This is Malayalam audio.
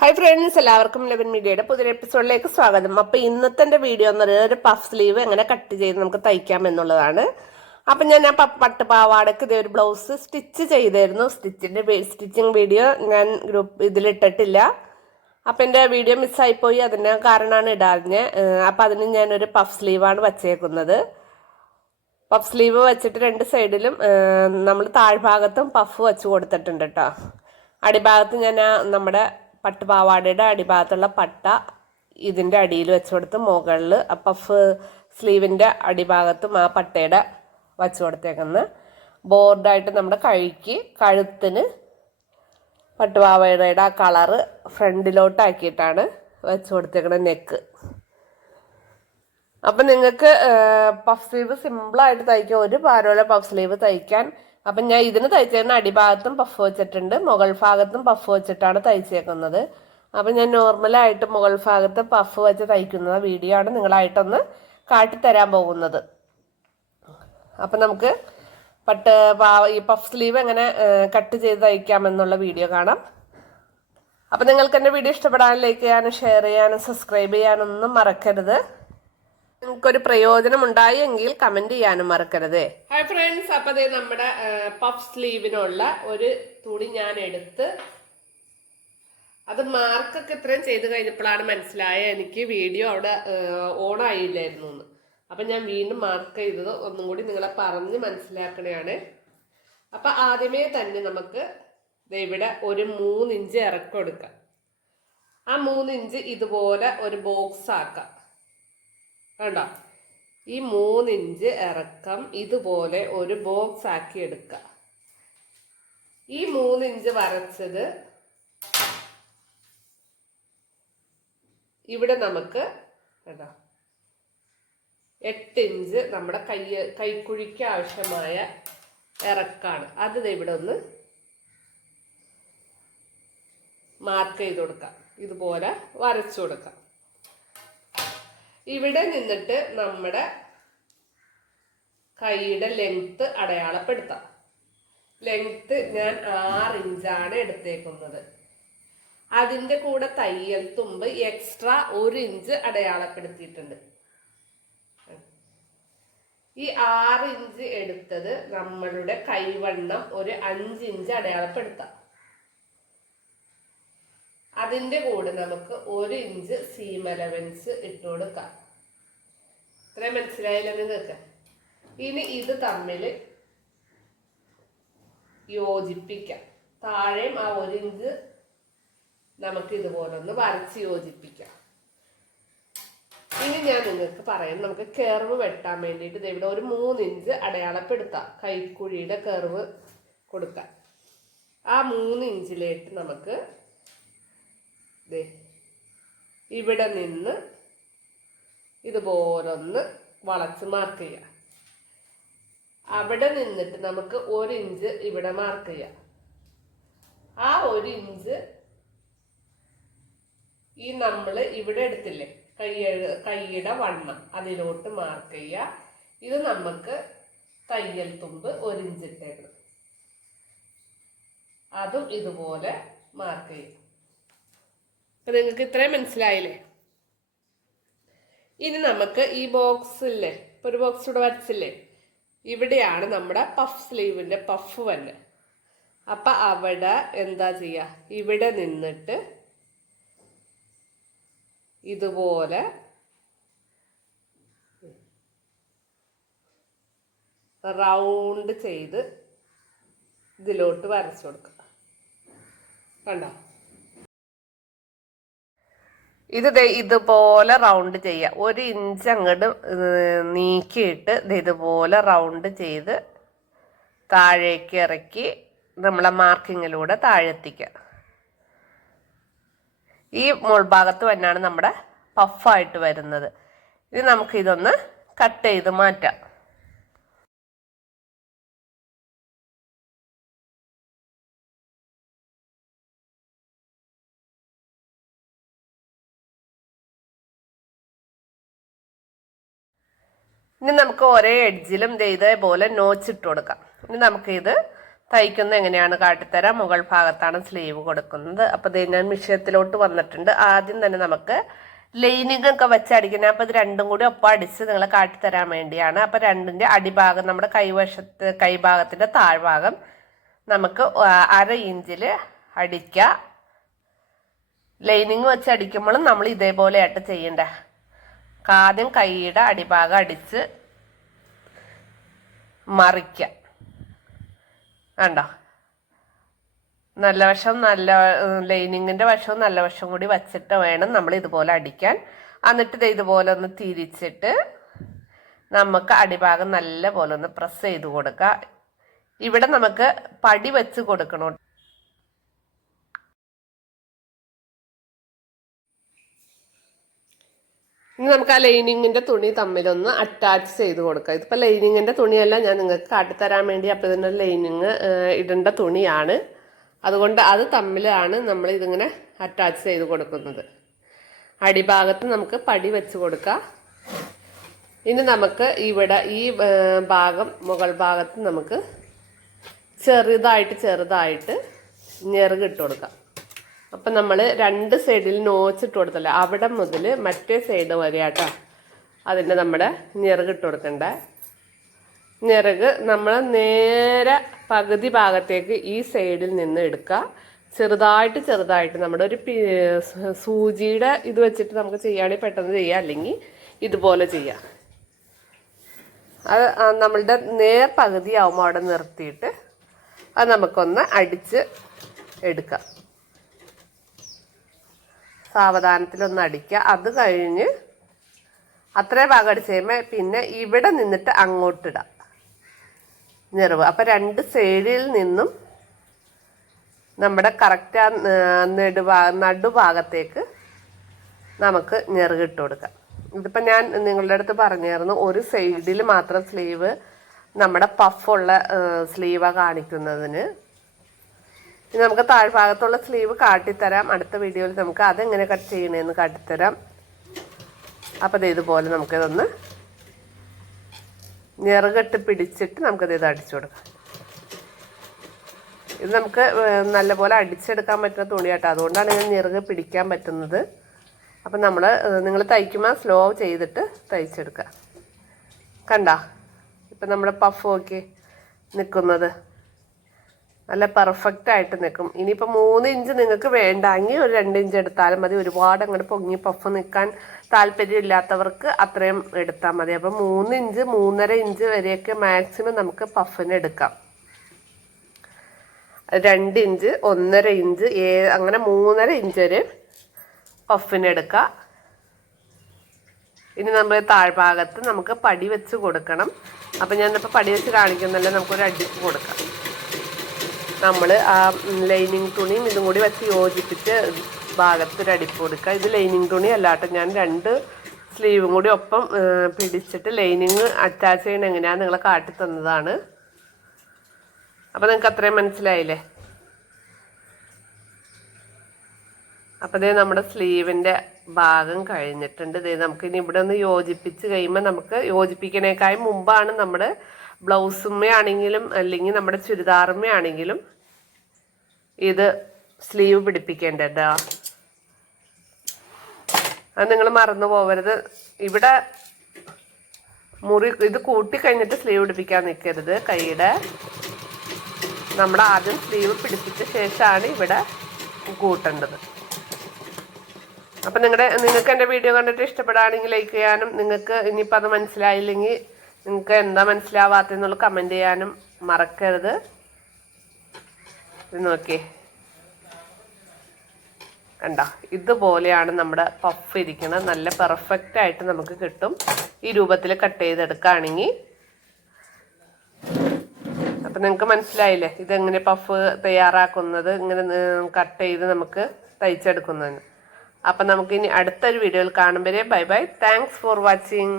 ഹായ് ഫ്രണ്ട്സ് എല്ലാവർക്കും ലെവൻ മീഡിയയുടെ പുതിയ എപ്പിസോഡിലേക്ക് സ്വാഗതം. അപ്പൊ ഇന്നത്തെ വീഡിയോ എന്ന് പറയുന്നത് ഒരു പഫ് സ്ലീവ് എങ്ങനെ കട്ട് ചെയ്ത് നമുക്ക് തയ്ക്കാം എന്നുള്ളതാണ്. അപ്പൊ ഞാൻ ആ പട്ട് പട്ടുപാവാടക്ക് ഇതേ ഒരു ബ്ലൗസ് സ്റ്റിച്ച് ചെയ്തായിരുന്നു സ്റ്റിച്ചിന്റെ സ്റ്റിച്ചിങ് വീഡിയോ ഞാൻ ഗ്രൂപ്പ് ഇതിലിട്ടിട്ടില്ല. അപ്പൊ എന്റെ വീഡിയോ മിസ്സായിപ്പോയി അതിന്റെ കാരണമാണ് ഇടാറിഞ്ഞ് അപ്പൊ അതിന് ഞാനൊരു പഫ് സ്ലീവാണ് വച്ചേക്കുന്നത്. പഫ് സ്ലീവ് വെച്ചിട്ട് രണ്ട് സൈഡിലും നമ്മൾ താഴ്ഭാഗത്തും പഫ് വെച്ച് കൊടുത്തിട്ടുണ്ട് കേട്ടോ അടിഭാഗത്ത് ഞാൻ നമ്മുടെ പട്ടുപാവാടയുടെ അടിഭാഗത്തുള്ള പട്ട ഇതിന്റെ അടിയിൽ വെച്ച് കൊടുത്ത് മുകളിൽ പഫ് സ്ലീവിന്റെ അടിഭാഗത്തും ആ പട്ടയുടെ വച്ച് കൊടുത്തേക്കുന്ന. ബോർഡായിട്ട് നമ്മുടെ കഴുക്ക് കഴുത്തിന് പട്ടുപാവാടയുടെ ആ കളറ് ഫ്രണ്ടിലോട്ടാക്കിയിട്ടാണ് വെച്ച് കൊടുത്തേക്കുന്നത് നെക്ക് അപ്പം നിങ്ങൾക്ക് പഫ് സ്ലീവ് സിമ്പിളായിട്ട് തയ്ക്കാം ഒരു പാരോല പഫ് സ്ലീവ് തയ്ക്കാൻ അപ്പം ഞാൻ ഇതിന് തയ്ച്ചേക്കുന്ന അടിഭാഗത്തും പഫ് വെച്ചിട്ടുണ്ട്. മുകൾ ഭാഗത്തും പഫ് വെച്ചിട്ടാണ് തയ്ച്ചേക്കുന്നത്. അപ്പം ഞാൻ നോർമലായിട്ട് മുകൾ ഭാഗത്ത് പഫ് വെച്ച് തയ്ക്കുന്ന വീഡിയോ ആണ് നിങ്ങളായിട്ടൊന്ന് കാട്ടിത്തരാൻ പോകുന്നത്. അപ്പം നമുക്ക് പട്ട് ഈ പഫ് സ്ലീവ് എങ്ങനെ കട്ട് ചെയ്ത് തയ്ക്കാമെന്നുള്ള വീഡിയോ കാണാം. അപ്പം നിങ്ങൾക്ക് എന്റെ വീഡിയോ ഇഷ്ടപ്പെടാൻ ലൈക്ക് ചെയ്യാനും ഷെയർ ചെയ്യാനും സബ്സ്ക്രൈബ് ചെയ്യാനൊന്നും മറക്കരുത്. നിങ്ങൾക്കൊരു പ്രയോജനം ഉണ്ടായി എങ്കിൽ കമന്റ് ചെയ്യാനും മറക്കരുത്. ഹായ് ഫ്രണ്ട്സ് അപ്പൊ ദേ നമ്മുടെ പഫ് സ്ലീവിനുള്ള ഒരു തുണി ഞാൻ എടുത്ത് അത് മാർക്കൊക്കെ ഇത്രയും ചെയ്ത് കഴിഞ്ഞപ്പോഴാണ് മനസ്സിലായ എനിക്ക് വീഡിയോ അവിടെ ഓൺ ആയില്ലായിരുന്നു എന്ന് അപ്പൊ ഞാൻ വീണ്ടും മാർക്ക് ചെയ്തത് ഒന്നും കൂടി നിങ്ങളെ പറഞ്ഞ് മനസ്സിലാക്കണയാണ്. അപ്പൊ ആദ്യമേ തന്നെ നമുക്ക് ഇവിടെ ഒരു മൂന്നിഞ്ച് ഇറക്കം എടുക്കാം. ആ മൂന്നിഞ്ച് ഇതുപോലെ ഒരു ബോക്സ് ആക്കാം. വേണ്ട ഈ മൂന്നിഞ്ച് ഇറക്കം ഇതുപോലെ ഒരു ബോക്സ് ആക്കി എടുക്കുക ഈ മൂന്നിഞ്ച് വരച്ചത് ഇവിടെ നമുക്ക് കേട്ടോ എട്ട് ഇഞ്ച് നമ്മുടെ കൈ കൈക്കുഴിക്ക് ആവശ്യമായ ഇറക്കാണ്. അത് ഇവിടെ ഒന്ന് മാർക്ക് ചെയ്ത് കൊടുക്കാം. ഇതുപോലെ വരച്ചു കൊടുക്കാം. ഇവിടെ നിന്നിട്ട് നമ്മുടെ കൈയുടെ ലെങ്ത് അടയാളപ്പെടുത്താം. ലെങ്ത് ഞാൻ ആറ് ഇഞ്ചാണ് എടുത്തേക്കുന്നത്. അതിന്റെ കൂടെ തയ്യൽ തുമ്പ് എക്സ്ട്രാ ഒരു ഇഞ്ച് അടയാളപ്പെടുത്തിയിട്ടുണ്ട്. ഈ ആറ് ഇഞ്ച് എടുത്തത് നമ്മളുടെ കൈവണ്ണം ഒരു അഞ്ച് ഇഞ്ച് അടയാളപ്പെടുത്താം. അതിന്റെ കൂടെ നമുക്ക് ഒരു ഇഞ്ച് സീം അലവൻസ് ഇട്ട് കൊടുക്കാം. ഇത്രയും മനസ്സിലായില്ല നിങ്ങൾക്ക്? ഇനി ഇത് തമ്മിൽ യോജിപ്പിക്കാം. താഴെയും ആ ഒരു ഇഞ്ച് നമുക്ക് ഇതുപോലെ ഒന്ന് വരച്ച് യോജിപ്പിക്കാം. ഇനി ഞാൻ നിങ്ങൾക്ക് പറയാം. നമുക്ക് കെർവ് വെട്ടാൻ വേണ്ടിയിട്ട് ഇവിടെ ഒരു മൂന്ന് ഇഞ്ച് അടയാളപ്പെടുത്താം. കൈക്കുഴിയുടെ കെർവ് കൊടുക്കാം ആ മൂന്ന് ഇഞ്ചിലേക്ക് നമുക്ക് ദേ ഇവിടെ നിന്ന് ഇതുപോലൊന്ന് വളച്ച് മാർക്ക് ചെയ്യാം. അവിടെ നിന്നിട്ട് നമുക്ക് ഒരു ഇഞ്ച് ഇവിടെ മാർക്ക് ചെയ്യാം. ആ ഒരു ഇഞ്ച് ഈ നമ്മൾ ഇവിടെ എടുത്തില്ലേ? കൈ കൈയുടെ വണ്ണം അതിലോട്ട് മാർക്ക് ചെയ്യുക ഇത് നമുക്ക് തയ്യൽ തുമ്പ് ഒരു ഇഞ്ച് ഇട്ടേക്കണം. അതും ഇതുപോലെ മാർക്ക് ചെയ്യാം. അപ്പൊ നിങ്ങൾക്ക് ഇത്രയും മനസ്സിലായില്ലേ? ഇനി നമുക്ക് ഈ ബോക്സില്ലേ ഇപ്പോൾ ഒരു ബോക്സ് ഇവിടെ വരച്ചില്ലേ? ഇവിടെയാണ് നമ്മുടെ പഫ് സ്ലീവിന്റെ പഫ് വന്നെ. അപ്പം അവിടെ എന്താ ചെയ്യുക ഇവിടെ നിന്നിട്ട് ഇതുപോലെ റൗണ്ട് ചെയ്ത് ഇതിലോട്ട് വരച്ചു കൊടുക്കുക കണ്ടോ? ഇത് ഇതുപോലെ റൗണ്ട് ചെയ്യുക ഒരു ഇഞ്ച് അങ്ങോട്ട് നീക്കിയിട്ട് ദേ ഇതുപോലെ റൗണ്ട് ചെയ്ത് താഴേക്ക് ഇറക്കി നമ്മളെ മാർക്കിങ്ങിലൂടെ താഴെത്തിക്കുക. ഈ മുൾഭാഗത്ത് തന്നെയാണ് നമ്മുടെ പഫായിട്ട് വരുന്നത്. ഇനി നമുക്ക് ഇതൊന്ന് കട്ട് ചെയ്ത് മാറ്റാം. ഇനി നമുക്ക് ഒരേ എഡ്ജിലും ഇതേപോലെ നോച്ച് ഇട്ട് കൊടുക്കാം. ഇനി നമുക്കിത് തയ്ക്കുന്ന എങ്ങനെയാണ് കാട്ടിത്തരാം. മുകൾ ഭാഗത്താണ് സ്ലീവ് കൊടുക്കുന്നത്. അപ്പോൾ ഇത് ഞാൻ മിഷ്യത്തിലോട്ട് വന്നിട്ടുണ്ട്. ആദ്യം തന്നെ നമുക്ക് ലൈനിങ് ഒക്കെ വെച്ച് അടിക്കുന്നത് അപ്പോൾ ഇത് രണ്ടും കൂടി ഒപ്പം അടിച്ച് നിങ്ങൾ കാട്ടിത്തരാൻ വേണ്ടിയാണ്. അപ്പോൾ രണ്ടിന്റെ അടിഭാഗം നമ്മുടെ കൈവശത്ത് കൈഭാഗത്തിന്റെ താഴ്ഭാഗം നമുക്ക് അര ഇഞ്ചിൽ അടിക്കുക ലൈനിങ് വെച്ച് അടിക്കുമ്പോഴും നമ്മൾ ഇതേപോലെയായിട്ട് ചെയ്യണ്ട? ആദ്യം കൈയുടെ അടിഭാഗം അടിച്ച് മറിക്കുക കണ്ടോ? നല്ല വശം നല്ല ലൈനിങ്ങിന്റെ വശവും നല്ല വശം കൂടി വച്ചിട്ട് വേണം നമ്മൾ ഇതുപോലെ അടിക്കാൻ. എന്നിട്ട് ഇത് ഇതുപോലെ ഒന്ന് തിരിച്ചിട്ട് നമുക്ക് അടിഭാഗം നല്ല പോലെ ഒന്ന് പ്രസ് ചെയ്ത് കൊടുക്കുക. ഇവിടെ നമുക്ക് പടി വെച്ച് കൊടുക്കണം. ഇനി നമുക്ക് ആ ലൈനിങ്ങിന്റെ തുണി തമ്മിലൊന്ന് അറ്റാച്ച് ചെയ്ത് കൊടുക്കാം. ഇതിപ്പോൾ ലൈനിങ്ങിന്റെ തുണിയല്ല ഞാൻ നിങ്ങൾക്ക് കാട്ടിത്തരാൻ വേണ്ടി അപ്പോൾ ഇതിന്റെ ലൈനിങ് ഇടേണ്ട തുണിയാണ്. അതുകൊണ്ട് അത് തമ്മിലാണ് നമ്മൾ ഇതിങ്ങനെ അറ്റാച്ച് ചെയ്ത് കൊടുക്കുന്നത്. അടിഭാഗത്ത് നമുക്ക് പടി വെച്ച് കൊടുക്കാം. ഇനി നമുക്ക് ഇവിടെ ഈ ഭാഗം മുകൾ ഭാഗത്ത് നമുക്ക് ചെറുതായിട്ട് ചെറുതായിട്ട് ഞെറുകിട്ട് കൊടുക്കാം. അപ്പം നമ്മൾ രണ്ട് സൈഡിൽ നോച്ചിട്ട് കൊടുത്തല്ലേ? അവിടെ മുതൽ മറ്റേ സൈഡ് വരെ കേട്ടോ അതിന്റെ നമ്മുടെ ഞെറുകിട്ട് കൊടുക്കണ്ടേ? ഞെറുക് നമ്മൾ നേരെ പകുതി ഭാഗത്തേക്ക് ഈ സൈഡിൽ നിന്ന് എടുക്കുക ചെറുതായിട്ട് ചെറുതായിട്ട് നമ്മുടെ ഒരു സൂചിയുടെ ഇത് വെച്ചിട്ട് നമുക്ക് ചെയ്യുകയാണെങ്കിൽ പെട്ടെന്ന് ചെയ്യാം. അല്ലെങ്കിൽ ഇതുപോലെ ചെയ്യാം. അത് നമ്മളുടെ നേർ പകുതി ആവുമ്പോൾ അവിടെ നിർത്തിയിട്ട് അത് നമുക്കൊന്ന് അടിച്ച് എടുക്കാം. സാവധാനത്തിലൊന്ന് അടിക്കുക. അത് കഴിഞ്ഞ് അത്രയും ഭാഗം അടിച്ച് കഴിയുമ്പോൾ പിന്നെ ഇവിടെ നിന്നിട്ട് അങ്ങോട്ടിടാം നിറവ് അപ്പം രണ്ട് സൈഡിൽ നിന്നും നമ്മുടെ കറക്റ്റ് ആ നെടുഭാ നടുഭാഗത്തേക്ക് നമുക്ക് ഞെറുകിട്ട് കൊടുക്കാം. ഇതിപ്പോൾ ഞാൻ നിങ്ങളുടെ അടുത്ത് പറഞ്ഞായിരുന്നു ഒരു സൈഡിൽ മാത്രം സ്ലീവ് നമ്മുടെ പഫുള്ള സ്ലീവാണ് കാണിക്കുന്നതിന്. ഇനി നമുക്ക് താഴ്ഭാഗത്തുള്ള സ്ലീവ് കാട്ടിത്തരാം. അടുത്ത വീഡിയോയിൽ നമുക്ക് അതെങ്ങനെ കട്ട് ചെയ്യണമെന്ന് കാട്ടിത്തരാം. അപ്പോൾ ഇതുപോലെ നമുക്കിതൊന്ന് ഞെറുകെട്ട് പിടിച്ചിട്ട് നമുക്കത് ഇത് അടിച്ചു കൊടുക്കാം. ഇത് നമുക്ക് നല്ലപോലെ അടിച്ചെടുക്കാൻ പറ്റുന്ന തുണിയാട്ടോ. അതുകൊണ്ടാണ് ഞാൻ നിറക് പിടിക്കാൻ പറ്റുന്നത്. അപ്പം നമ്മൾ നിങ്ങൾ തയ്ക്കുമ്പോൾ സ്ലോ ചെയ്തിട്ട് തയ്ച്ചെടുക്കുക. കണ്ട? ഇപ്പം നമ്മുടെ പഫ് നോക്കി നിൽക്കുന്നത് നല്ല പെർഫെക്റ്റ് ആയിട്ട് നിൽക്കും ഇനിയിപ്പോൾ മൂന്ന് ഇഞ്ച് നിങ്ങൾക്ക് വേണ്ടെങ്കിൽ ഒരു രണ്ട് ഇഞ്ച് എടുത്താലും മതി. ഒരുപാട് അങ്ങോട്ട് പൊങ്ങി പഫ് നിൽക്കാൻ താല്പര്യമില്ലാത്തവർക്ക് അത്രയും എടുത്താൽ മതി. അപ്പം മൂന്ന് ഇഞ്ച് മൂന്നര ഇഞ്ച് വരെയൊക്കെ മാക്സിമം നമുക്ക് പഫിന് എടുക്കാം. രണ്ട് ഇഞ്ച് ഒന്നര ഇഞ്ച് ഏ അങ്ങനെ മൂന്നര ഇഞ്ച് വരെ പഫിന് എടുക്കാം. ഇനി നമ്മൾ താഴ്ഭാഗത്ത് നമുക്ക് പടി വെച്ച് കൊടുക്കണം. അപ്പം ഞാനിപ്പോൾ പടി വെച്ച് കാണിക്കുന്നല്ലേ നമുക്കൊരു അടിക്ക് കൊടുക്കാം. നമ്മൾ ആ ലൈനിങ് തുണിയും ഇതും കൂടി വെച്ച് യോജിപ്പിച്ച് ഭാഗത്തൊരു അടിപ്പ് കൊടുക്കുക. ഇത് ലൈനിങ് തുണി അല്ലാട്ടോ ഞാൻ രണ്ട് സ്ലീവും കൂടി ഒപ്പം പിടിച്ചിട്ട് ലൈനിങ് അറ്റാച്ച് ചെയ്യണ എങ്ങനെയാണ് നിങ്ങളെ കാട്ടി തന്നതാണ്. അപ്പോൾ നിങ്ങൾക്ക് അത്രയും മനസ്സിലായില്ലേ? അപ്പോൾ ഇതേ നമ്മുടെ സ്ലീവിന്റെ ഭാഗം കഴിഞ്ഞിട്ടുണ്ട്. ഇതേ നമുക്ക് ഇനി ഇവിടെ ഒന്ന് യോജിപ്പിച്ച് കഴിയുമ്പോൾ നമുക്ക് യോജിപ്പിക്കണേക്കായി മുമ്പാണ് നമ്മൾ ബ്ലൗസുമ്മയാണെങ്കിലും അല്ലെങ്കിൽ നമ്മുടെ ചുരിദാറുമ്മയാണെങ്കിലും ഇത് സ്ലീവ് പിടിപ്പിക്കേണ്ടത്. അത് നിങ്ങൾ മറന്നു പോകരുത് ഇവിടെ മുറി ഇത് കൂട്ടി കഴിഞ്ഞിട്ട് സ്ലീവ് പിടിപ്പിക്കാൻ നിൽക്കരുത് കൈയുടെ. നമ്മൾ ആദ്യം സ്ലീവ് പിടിപ്പിച്ച ശേഷമാണ് ഇവിടെ കൂട്ടേണ്ടത്. അപ്പം നിങ്ങളുടെ നിങ്ങൾക്ക് എന്റെ വീഡിയോ കണ്ടിട്ട് ഇഷ്ടപ്പെടുകയാണെങ്കിൽ ലൈക്ക് ചെയ്യാനും നിങ്ങൾക്ക് ഇനിയിപ്പോൾ അത് മനസ്സിലായില്ലെങ്കിൽ നിങ്ങൾക്ക് എന്താ മനസ്സിലാവാത്തെന്നുള്ള കമന്റ് ചെയ്യാനും മറക്കരുത്. ഇത് നോക്കിയേ കണ്ട? ഇതുപോലെയാണ് നമ്മുടെ പഫ് ഇരിക്കുന്നത് നല്ല പെർഫെക്റ്റ് ആയിട്ട് നമുക്ക് കിട്ടും. ഈ രൂപത്തിൽ കട്ട് ചെയ്തെടുക്കുകയാണെങ്കിൽ അപ്പം നിങ്ങൾക്ക് മനസ്സിലായില്ലേ? ഇതെങ്ങനെ പഫ് തയ്യാറാക്കുന്നത്? ഇങ്ങനെ കട്ട് ചെയ്ത് നമുക്ക് തയ്ച്ചെടുക്കുന്നതിന്. അപ്പം നമുക്കിനി അടുത്തൊരു വീഡിയോയിൽ കാണുമ്പോഴേ bye bye. Thanks for watching